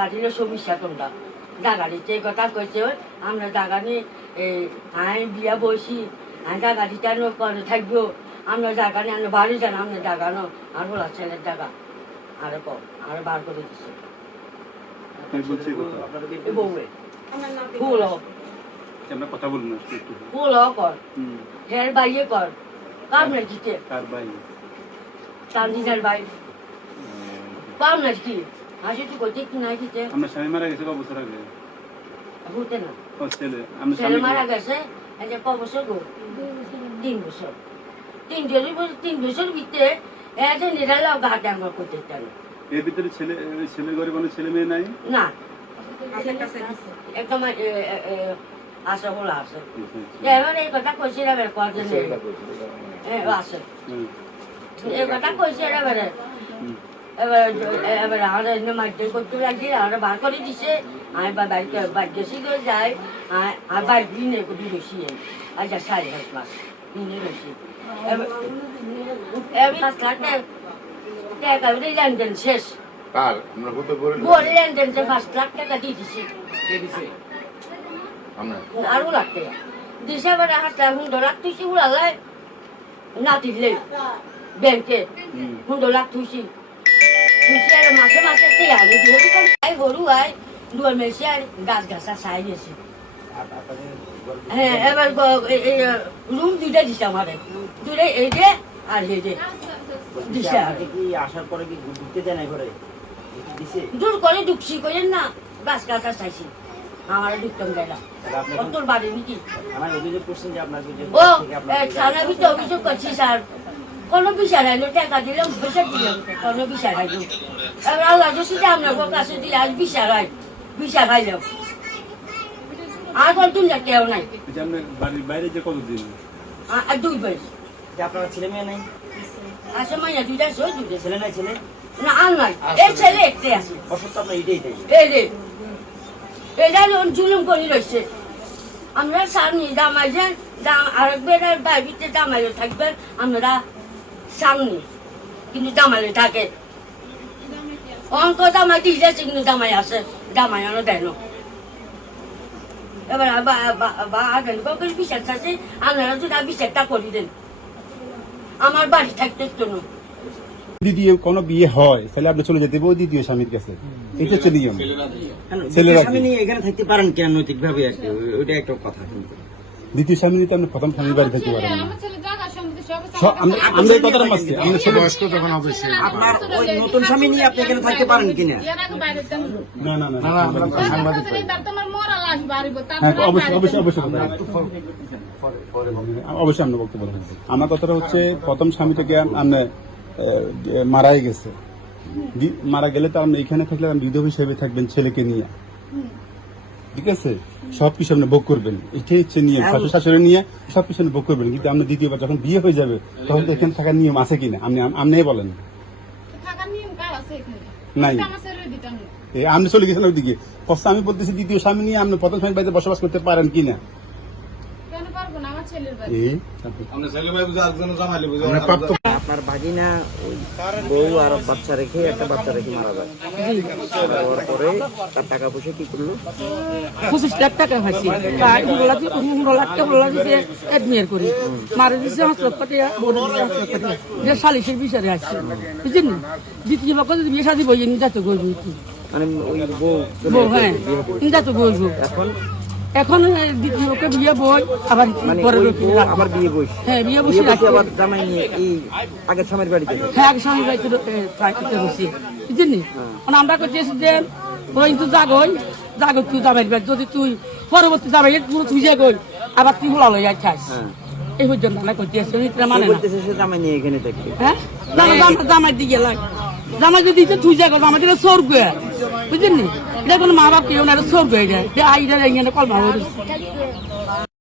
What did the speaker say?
গাড়ির সমস্যা কোনটা জাগাড়িতে কথা কইছে আমরা জাগানি আই বিয়া বসি আই জাগাড়িটা করে থাকবো আমরা জাগানি আমরা বাড়ি যান আমরা জাগানো আর বলা ছেলের জায়গা আরে কর আরে বার করে দিচ্ছে বউয়ে ফুল আমরা কথা বলুন ফুল কর হের বাইয়ে কর কাম না দিতে কার ভাই চান্দিনার বাই পাম না কি আজ তুই কইতে কি নাই দিতে আমরা স্বামী মারা গেছে কত বছর আগে হতে না ও ছেলে আমরা ছেলে মারা গেছে এই যে কত বছর গো 3 বছর 3 বছর ভিতরে এত নিরালাও ঘাটে আমরা করতে চাই এর ভিতরে ছেলে ঘরে কোনো ছেলে মেয়ে নাই না একদম আশা হলো আছে এবার এই কথা কইছি না বের কর জন্য আছে এই কথা কইছি না বের এবার আমরা মাইকে করতে লাগি আমরা বার করে দিছে আমি বাইকে বাইকে শিখে যাই আর বাইক নিয়ে কবি বেশি আচ্ছা 5.5 মাস নিয়ে বেশি এবার কাটে টাকা লেনদেন শেষ কার আমরা কত বলে বলে লেনদেন 5 লাখ টাকা দিয়ে দিছি কে দিছে আমরা আরো লাগতে দিছে মানে হাতে $100 তুই উড়ালাই না দিলে ব্যাংকে $100 তুই আর মাসে মাসে আগে দিয়ে গরু আয় দুয়ার মেশে আর গাছ গাছা ছাই গেছে হ্যাঁ এবার রুম দুইটা দিছে আমাদের দুইটা এই যে আর এই যে দিছে আসার পরে কি ঢুকতে দেয় না ঘরে দিছে জোর করে ঢুকছি করেন না গাছ গাছা চাইছি আমার ঢুকতাম গেলাম তোর বাড়ি নাকি আমার অভিযোগ করছেন যে আপনার ও থানা ভিতরে অভিযোগ করছি স্যার কোনো বিচার আইলো টাকা দিলাম পয়সা দিলাম কোনো বিচার আইলো এবার আল্লাহ যদি আপনার কাছে দিলে আজ বিচার আইলাম আর কোন দুনিয়া কেউ নাই আমরা বাড়ির বাইরে যে কতদিন আর 2 বছর যে আপনার ছেলে মেয়ে নাই আসে মাইয়া দুইটা সই দুইটা ছেলে নাই ছেলে না আর নাই এই ছেলে একটে আছে অসত্য আপনার এটাই তাই এই রে এটা জুলুম করে রয়েছে আমরা সামনে জামাই যে আরেকবার বাড়িতে জামাইও থাকবেন আমরা সামনে কিন্তু জামাইলে থাকে অঙ্ক জামাই দিয়েছে কিন্তু জামাই আছে জামাই আনো দেয় না এবার বিচার চাচ্ছে আপনারা যদি বিচারটা করে দেন আমার বাড়ি থাকতে তো না দ্বিতীয় কোনো বিয়ে হয় তাহলে আপনি চলে যেতে হবে দ্বিতীয় স্বামীর কাছে এটা হচ্ছে নিয়ম ছেলেরা স্বামী নিয়ে এখানে থাকতে পারেন কেন নৈতিক ভাবে ওইটা একটা কথা কিন্তু দ্বিতীয় স্বামী নিতে আপনি প্রথম স্বামীর বাড়ি থাকতে পারেন না আমরা এই কথাটা মাসছি আমরা ছেলে বয়স্ক যখন হবে সে আপনার ওই নতুন স্বামী নিয়ে আপনি এখানে থাকতে পারেন কিনা না না না না আমরা সাংবাদিক হ্যাঁ অবশ্যই অবশ্যই অবশ্যই অবশ্যই আমরা বলতে পারবো আমার কথাটা হচ্ছে প্রথম স্বামীটাকে আমরা মারাই গেছে মারা গেলে তো আপনি এখানে থাকলে বিধবা হিসেবে থাকবেন ছেলেকে নিয়ে ঠিক আছে সবকিছু আপনি ভোগ করবেন এটাই হচ্ছে নিয়ম শাশুড়ি শাশুড়ি নিয়ে সবকিছু আপনি ভোগ করবেন কিন্তু আপনার দ্বিতীয়বার যখন বিয়ে হয়ে যাবে তখন তো এখানে থাকার নিয়ম আছে কিনা আপনি বলেন নাই আপনি চলে গেছেন ওইদিকে কষ্ট আমি বলতেছি দ্বিতীয় স্বামী নিয়ে আপনি প্রথম স্বামী বাড়িতে বসবাস করতে পারেন কিনা আপনার ভাগিনা বউ আর বাচ্চা রেখে একটা বাচ্চা রেখে মারা যায় পরে তার টাকা পয়সা কি করলো 25 লাখ টাকা পাইছি 15 লাখ টাকা দিছে এডমিট করে মারা দিছে হাসপাতালে বড় হাসপাতালে যে সালিশের বিচারে আসছে বুঝছেন দ্বিতীয় পক্ষ যদি বিয়ে শাদী বইয়ে নিয়ে যেতে করবো কি মানে ওই বউ হ্যাঁ নিয়ে যেতে করবো এখন দ্বিতীয় পক্ষে বিয়ে বই আবার আবার বিয়ে বই হ্যাঁ বিয়ে বসে আবার জামাই নিয়ে এই আগের স্বামীর বাড়িতে হ্যাঁ আগে স্বামীর বাড়িতে বসে বুঝছেন আমরা করতেছি যে ওই তুই জাগো তুই জামাই যদি তুই পরবর্তী জামাই তুই যে গই আবার তুই হোলা লই আছিস এই পর্যন্ত না করতেছে মানে জামাই নিয়ে এখানে থাকবে হ্যাঁ জামাই দিকে লাই জামাই যদি তুই যাগো জামাই দিলে স্বর্গ বুঝছেন দেখুন মা বাপ কেউ না স্বর্গ হয়ে যায় আইডা কলমা